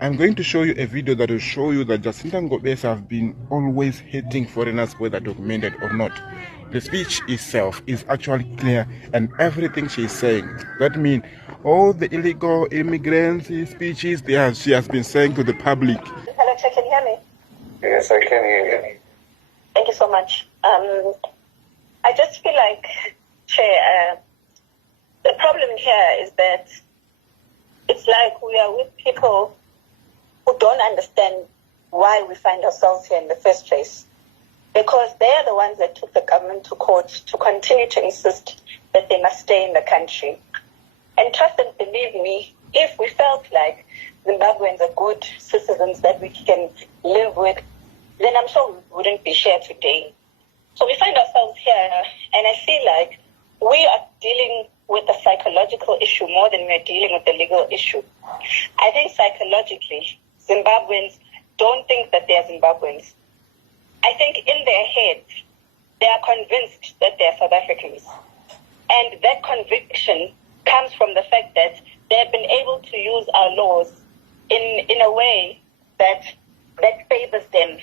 I'm going to show you a video that will show you that Jacinta Ngobese have been always hating foreigners, whether documented or not. The speech itself is actually clear, and everything she's saying. That means all the illegal immigrants speeches she has been saying to the public. Hello, Chair, can you hear me? Yes, I can hear you. Thank you so much. I just feel like, Chair, the problem here is that it's like we are with people who don't understand why we find ourselves here in the first place. Because they are the ones that took the government to court to continue to insist that they must stay in the country. And trust and believe me, if we felt like Zimbabweans are good citizens that we can live with, then I'm sure we wouldn't be here today. So we find ourselves here, and I feel like we are dealing with a psychological issue more than we're dealing with the legal issue. I think psychologically, Zimbabweans don't think that they're Zimbabweans. I think in their heads, they are convinced that they're South Africans. And that conviction comes from the fact that they have been able to use our laws in a way that favors them.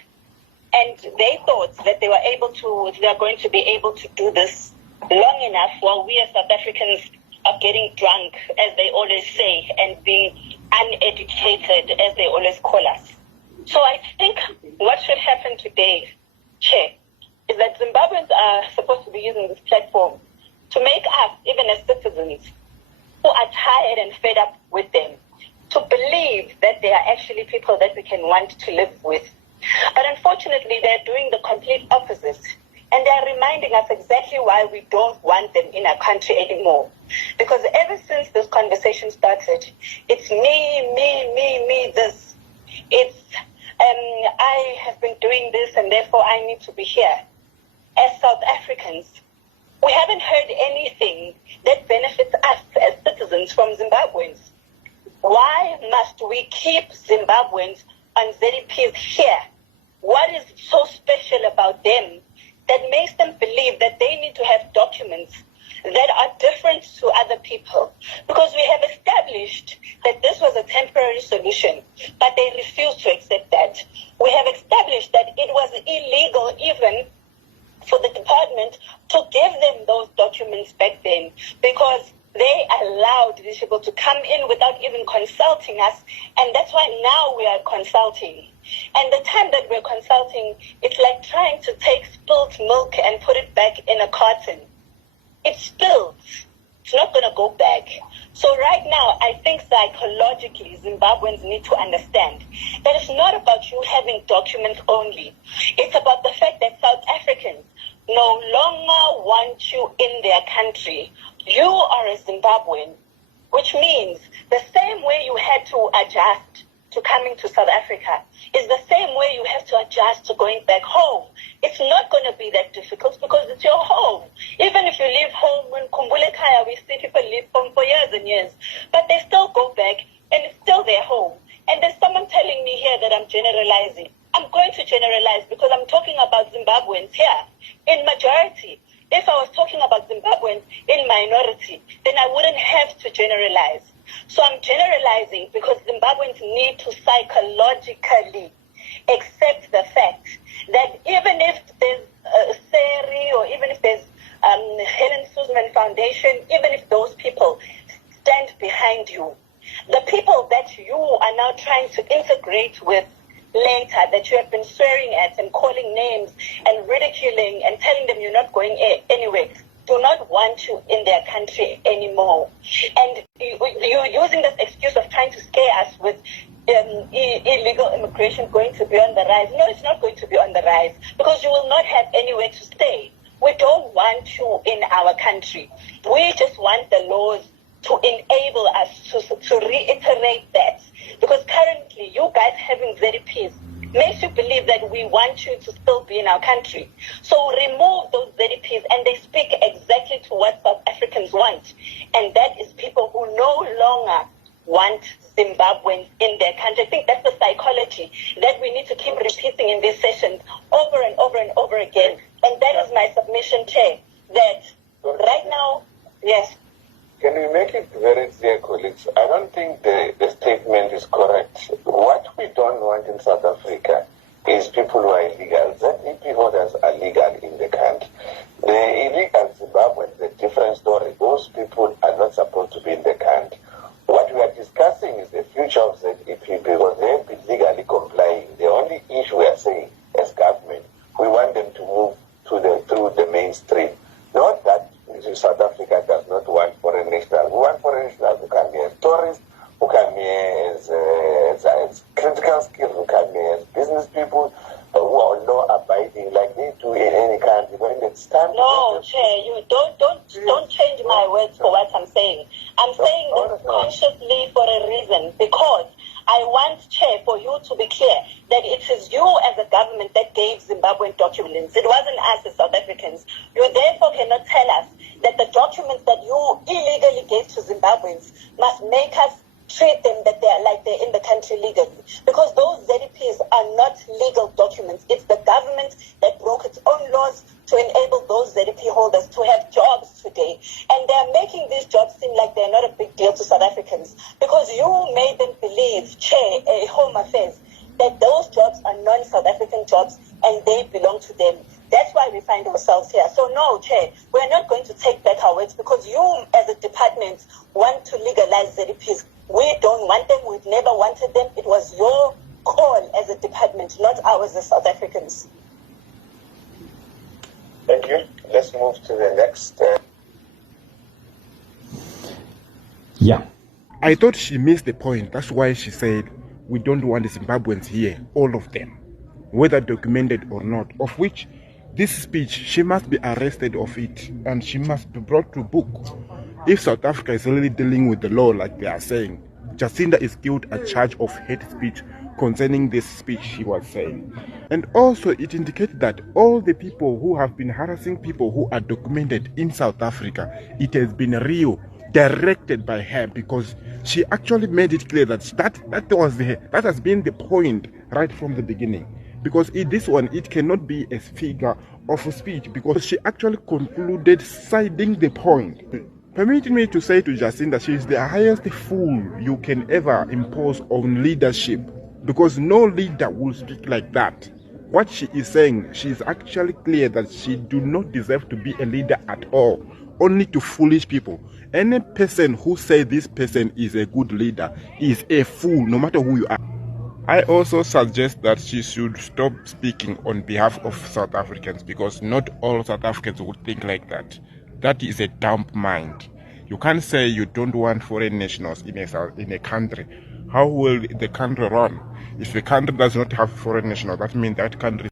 And they thought that they are going to be able to do this long enough while we as South Africans are getting drunk, as they always say, and being uneducated, as they always call us. So I think what should happen today, Chair, is that Zimbabweans are supposed to be using this platform to make us, even as citizens, who are tired and fed up with them, to believe that they are actually people that we can want to live with. But unfortunately, they're doing the complete opposite. And they're reminding us exactly why we don't want them in our country anymore. Because ever since this conversation started, it's me, this. It's, I have been doing this and therefore I need to be here. As South Africans, we haven't heard anything that benefits us as citizens from Zimbabweans. Why must we keep Zimbabweans on ZDPs here? What is so special about them that makes them believe that they need to have documents that are different to other people? Because we have established that this was a temporary solution, but they refuse to accept that. We have established that it was illegal even for the department to give them those documents back then, because they allowed these people to come in without even consulting us, and that's why now we are consulting. And the time that we're consulting, it's like trying to take spilled milk and put it back in a carton. It's spilled. It's not going to go back. So right now, I think psychologically, Zimbabweans need to understand that it's not about you having documents only. It's about the fact that South Africans no longer want you in their country. You are a Zimbabwean, which means the same way you had to adjust to coming to South Africa is the same way you have to adjust to going back home. It's not going to be that difficult because it's your home. Even if you leave home in Kumbule Kaya, we see people live home for years and years, but they still go back and it's still their home. And there's someone telling me here that I'm generalizing. I'm going to generalize because I'm talking about Zimbabweans here in majority. If I was talking about Zimbabweans in minority, then I wouldn't have to generalize. So I'm generalizing because Zimbabweans need to psychologically accept the fact that even if there's Seri or even if there's Helen Suzman Foundation, even if those people stand behind you, the people that you are now trying to integrate with later, that you have been swearing at and calling names and ridiculing and telling them you're not going anywhere, do not want you in their country anymore. And you're using this excuse of trying to scare us with illegal immigration going to be on the rise. No, it's not going to be on the rise because you will not have anywhere to stay. We don't want you in our country. We just want the laws to enable us to reiterate that. Because currently, you guys having ZDPs makes you believe that we want you to still be in our country. So remove those ZDPs, and they speak exactly to what South Africans want. And that is people who no longer want Zimbabweans in their country. I think that's the psychology that we need to keep repeating in these sessions over and over and over again. And that is my submission, Chair, that right now, yes. Can we make it very clear, colleagues? I don't think the statement is correct. What want in South Africa is people who are illegal. ZEP holders are legal in the country. The illegal Zimbabweans, a different story. Those people are not supposed to be in the country. What we are discussing is the future of ZEP because they have been legally complying. The only issue we are saying as government, we want them to move through the mainstream. Not that South Africa does not want foreign nationals. We want foreign nationals who come here as tourists, who come here as critical skills, who come here as business people, who are law-abiding like they do in any country. When it's time no, Chair, you don't change my words for what I'm saying. I'm saying this consciously for a reason, because I want, Chair, for you to be clear that it is you as a government that gave Zimbabwean documents. It wasn't us as South Africans. You therefore cannot tell us that the documents that you illegally gave to Zimbabweans must make us treat them that they're like they're in the country legally. Because those ZEPs are not legal documents. It's the government that broke its own laws to enable those ZEP holders to have jobs today. And they're making these jobs seem like they're not a big deal to South Africans. Because you made them believe, Chair, Home Affairs, that those jobs are non-South African jobs and they belong to them. That's why we find ourselves here. So no, Chair, we're not going to take back our words because you as a department want to legalize ZEPs. We don't want them. We've never wanted them. It was your call as a department, not ours as South Africans. Thank you. Let's move to the next. Yeah. I thought she missed the point. That's why she said, we don't want the Zimbabweans here, all of them, whether documented or not, of which this speech, she must be arrested of it and she must be brought to book. If South Africa is really dealing with the law like they are saying, Jacinta is guilty a charge of hate speech concerning this speech she was saying. And also it indicates that all the people who have been harassing people who are documented in South Africa, it has been real, directed by her, because she actually made it clear that that has been the point right from the beginning. Because this one, it cannot be a figure of speech, because she actually concluded siding the point. Permit me to say to Jacinta, she is the highest fool you can ever impose on leadership, because no leader will speak like that. What she is saying, she is actually clear that she do not deserve to be a leader at all, only to foolish people. Any person who says this person is a good leader is a fool, no matter who you are. I also suggest that she should stop speaking on behalf of South Africans, because not all South Africans would think like that. That is a dumb mind. You can't say you don't want foreign nationals in a country. How will the country run? If the country does not have foreign nationals, that means that country